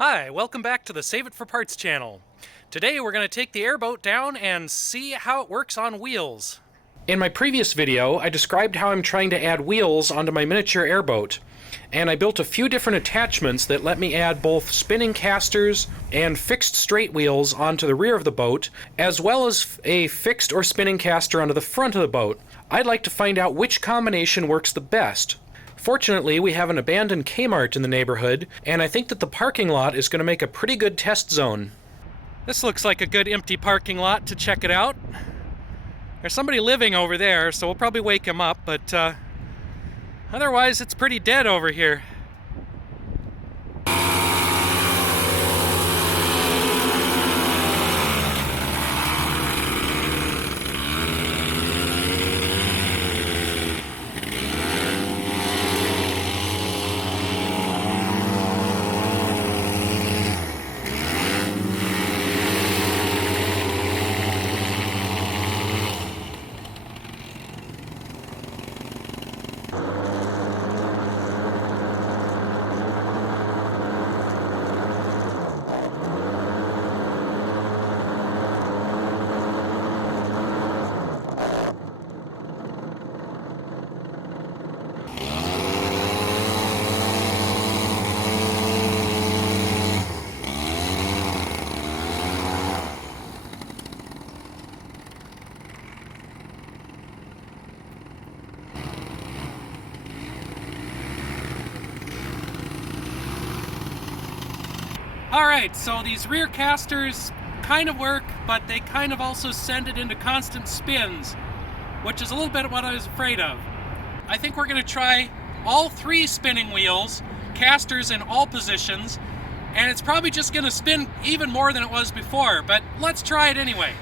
Hi, welcome back to the Save It for Parts channel. Today we're going to take the airboat down and see how it works on wheels. In my previous video, I described how I'm trying to add wheels onto my miniature airboat, and I built a few different attachments that let me add both spinning casters and fixed straight wheels onto the rear of the boat, as well as a fixed or spinning caster onto the front of the boat. I'd like to find out which combination works the best. Fortunately, we have an abandoned Kmart in the neighborhood, and I think that the parking lot is going to make a pretty good test zone. This looks like a good empty parking lot to check it out. There's somebody living over there, so we'll probably wake him up, but otherwise it's pretty dead over here. Alright, so these rear casters kind of work, but they kind of also send it into constant spins, which is a little bit what I was afraid of. I think we're going to try all three spinning wheels, casters in all positions, and it's probably just going to spin even more than it was before, but let's try it anyway.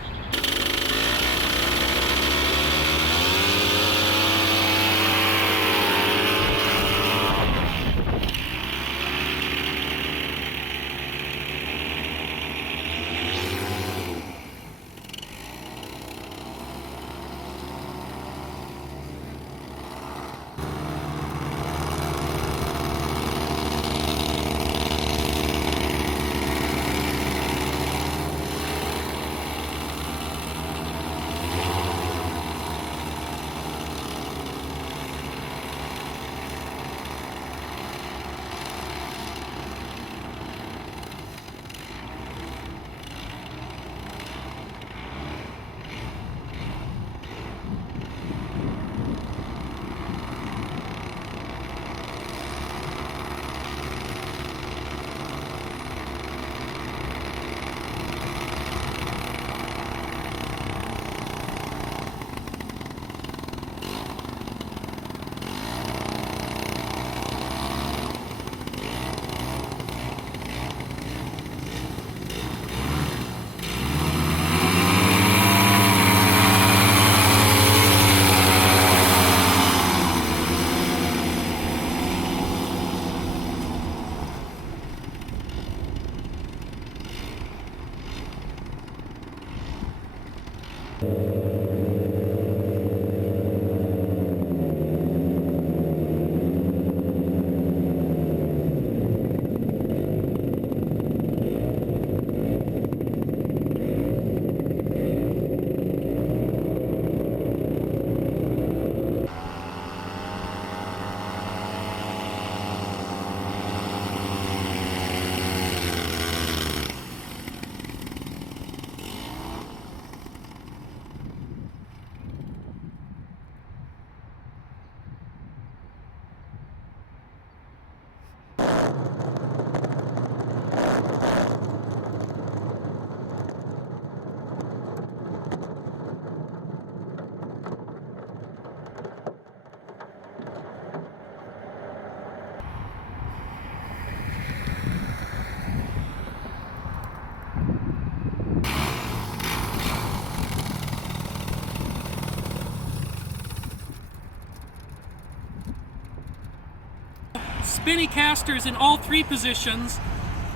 Spinny casters in all three positions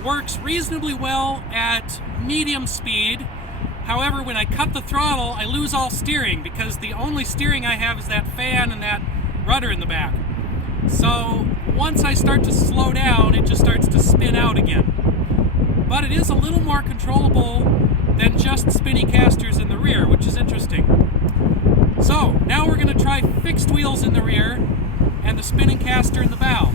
works reasonably well at medium speed. However, when I cut the throttle, I lose all steering because the only steering I have is that fan and that rudder in the back. So once I start to slow down, it just starts to spin out again. but it is a little more controllable than just spinny casters in the rear, which is interesting. So now we're going to try fixed wheels in the rear and the spinning caster in the bow.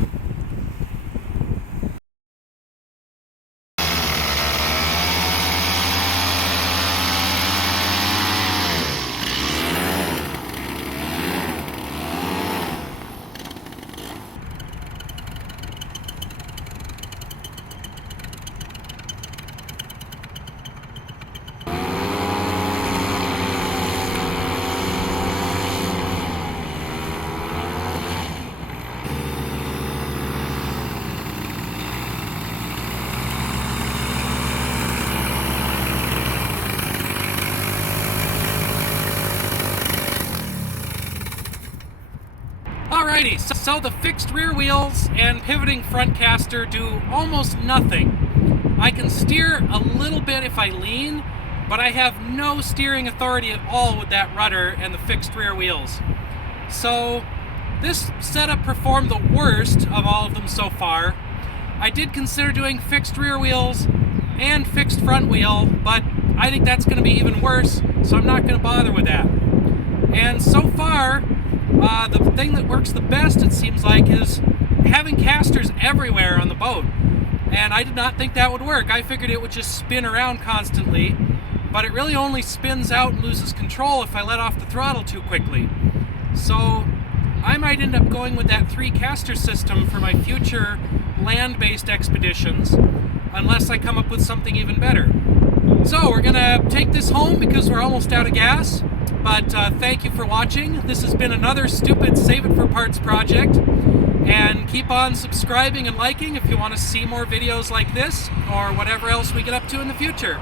Alrighty, so the fixed rear wheels and pivoting front caster do almost nothing. I can steer a little bit if I lean, but I have no steering authority at all with that rudder and the fixed rear wheels. So this setup performed the worst of all of them so far. I did consider doing fixed rear wheels and fixed front wheel, but I think that's going to be even worse, so I'm not going to bother with that. And so far, the thing that works the best, it seems like, is having casters everywhere on the boat. And I did not think that would work. I figured it would just spin around constantly, but it really only spins out and loses control if I let off the throttle too quickly. So I might end up going with that 3-caster system for my future land-based expeditions, unless I come up with something even better. So we're gonna take this home because we're almost out of gas. But thank you for watching. This has been another stupid Save It for Parts project. And keep on subscribing and liking if you want to see more videos like this or whatever else we get up to in the future.